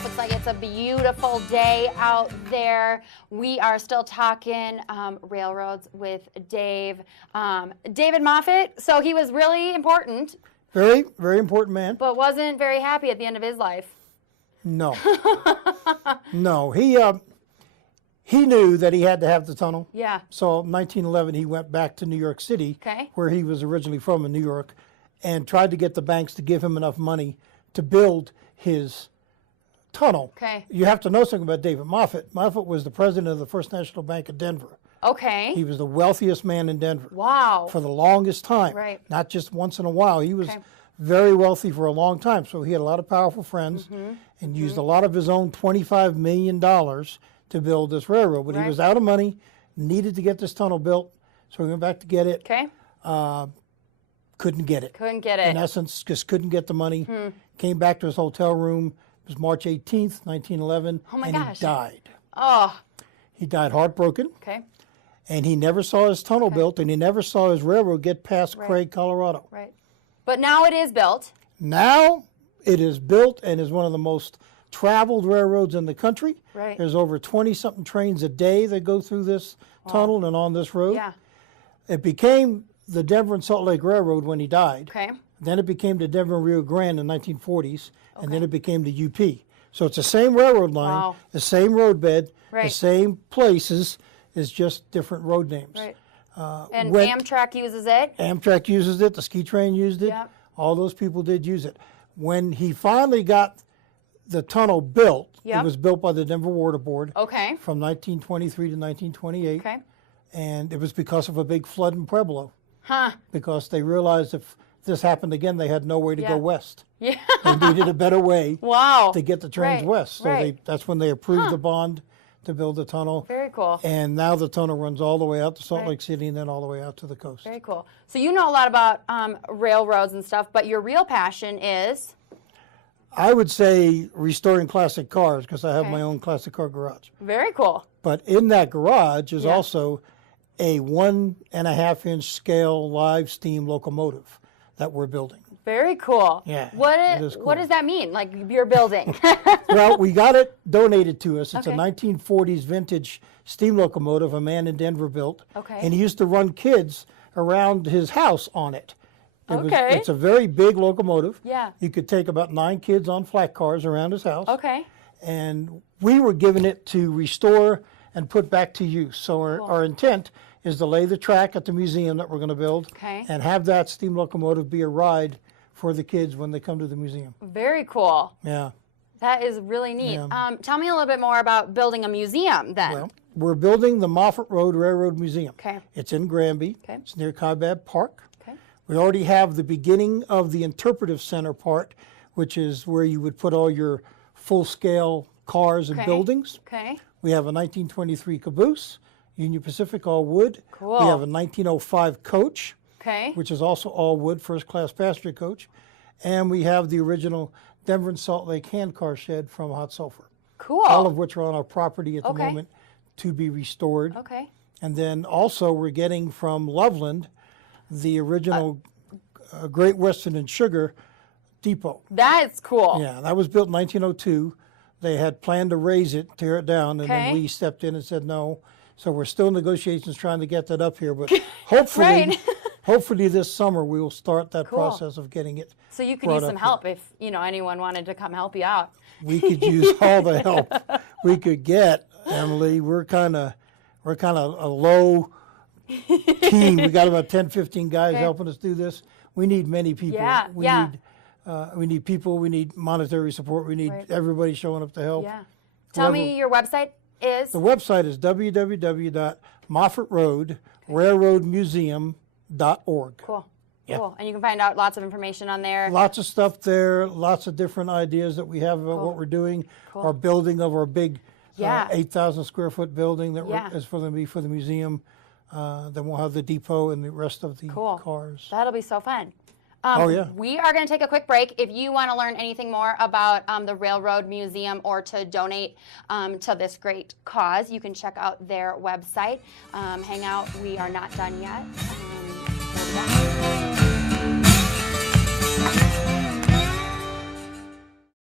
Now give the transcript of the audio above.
stuff. Looks like it's a beautiful day out there. We are still talking railroads with Dave. David Moffat, so he was really important. Very, very important man. But wasn't very happy at the end of his life. No. No. He knew that he had to have the tunnel. Yeah. So in 1911, he went back to New York City, where he was originally from in New York, and tried to get the banks to give him enough money to build his tunnel. Okay. You have to know something about David Moffat. Moffat was the president of the First National Bank of Denver. Okay. He was the wealthiest man in Denver. Wow. For the longest time. Right. Not just once in a while. He was very wealthy for a long time. So he had a lot of powerful friends and used a lot of his own $25 million to build this railroad. But he was out of money, needed to get this tunnel built. So he went back to get it. Okay. Couldn't get it. Couldn't get it. In essence, just couldn't get the money. Came back to his hotel room. It was March 18th, 1911. Oh my and gosh. he died. Oh. He died heartbroken. Okay. And he never saw his tunnel built, and he never saw his railroad get past Craig, Colorado. Right. But now it is built. Now it is built and is one of the most traveled railroads in the country. Right. There's over 20-something trains a day that go through this tunnel and on this road. Yeah. It became the Denver and Salt Lake Railroad when he died. Okay. Then it became the Denver and Rio Grande in the 1940s, and then it became the UP. So it's the same railroad line, the same road bed, the same places, it's just different road names. Right. And Amtrak uses it. Amtrak uses it, the ski train used it, Yep. all those people did use it. When he finally got the tunnel built, it was built by the Denver Water Board from 1923 to 1928, and it was because of a big flood in Pueblo. Because they realized if this happened again, they had no way to go west. Yeah. They needed a better way to get the trains west. So that's when they approved the bond to build the tunnel. Very cool. And now the tunnel runs all the way out to Salt Lake City and then all the way out to the coast. Very cool. So you know a lot about railroads and stuff, but your real passion is? I would say restoring classic cars because I have my own classic car garage. Very cool. But in that garage is also a 1.5-inch scale live steam locomotive that we're building. Very cool. Yeah. What does that mean? Like you're building? Well, we got it donated to us. It's a 1940s vintage steam locomotive a man in Denver built. And he used to run kids around his house on it. It's a very big locomotive. Yeah. You could take about 9 kids on flat cars around his house. Okay. And we were given it to restore and put back to use. So our intent is to lay the track at the museum that we're going to build and have that steam locomotive be a ride for the kids when they come to the museum. Very cool. Yeah. That is really neat. Tell me a little bit more about building a museum then. Well, we're building the Moffat Road Railroad Museum. It's in Granby. It's near Kaibab Park. We already have the beginning of the interpretive center part, which is where you would put all your full-scale cars and buildings. We have a 1923 caboose, Union Pacific, all wood. Cool. We have a 1905 coach, which is also all wood, first-class passenger coach. And we have the original Denver and Salt Lake handcar shed from Hot Sulphur. Cool. All of which are on our property at the moment to be restored. And then also we're getting from Loveland the original Great Western and Sugar Depot. That's cool. Yeah, that was built in 1902. They had planned to raise it, tear it down, and then we stepped in and said no. So we're still in negotiations trying to get that up here, but hopefully, hopefully this summer we will start that process of getting it. So you could use some help if anyone wanted to come help you out. We could use all the help we could get, Emily. We're kind of a low team. We got about 10, 15 guys helping us do this. We need many people. We need people. We need monetary support. We need everybody showing up to help. Tell me your website is? The website is www.moffatroadrailroadmuseum.org. Cool. Cool. And you can find out lots of information on there. Lots of stuff there. Lots of different ideas that we have about what we're doing. Our building of our big 8,000 square foot building that is for the museum. Then we'll have the depot and the rest of the cars. That'll be so fun. We are going to take a quick break. If you want to learn anything more about the Railroad Museum or to donate to this great cause, you can check out their website. Hang out. We are not done yet. We'll be back.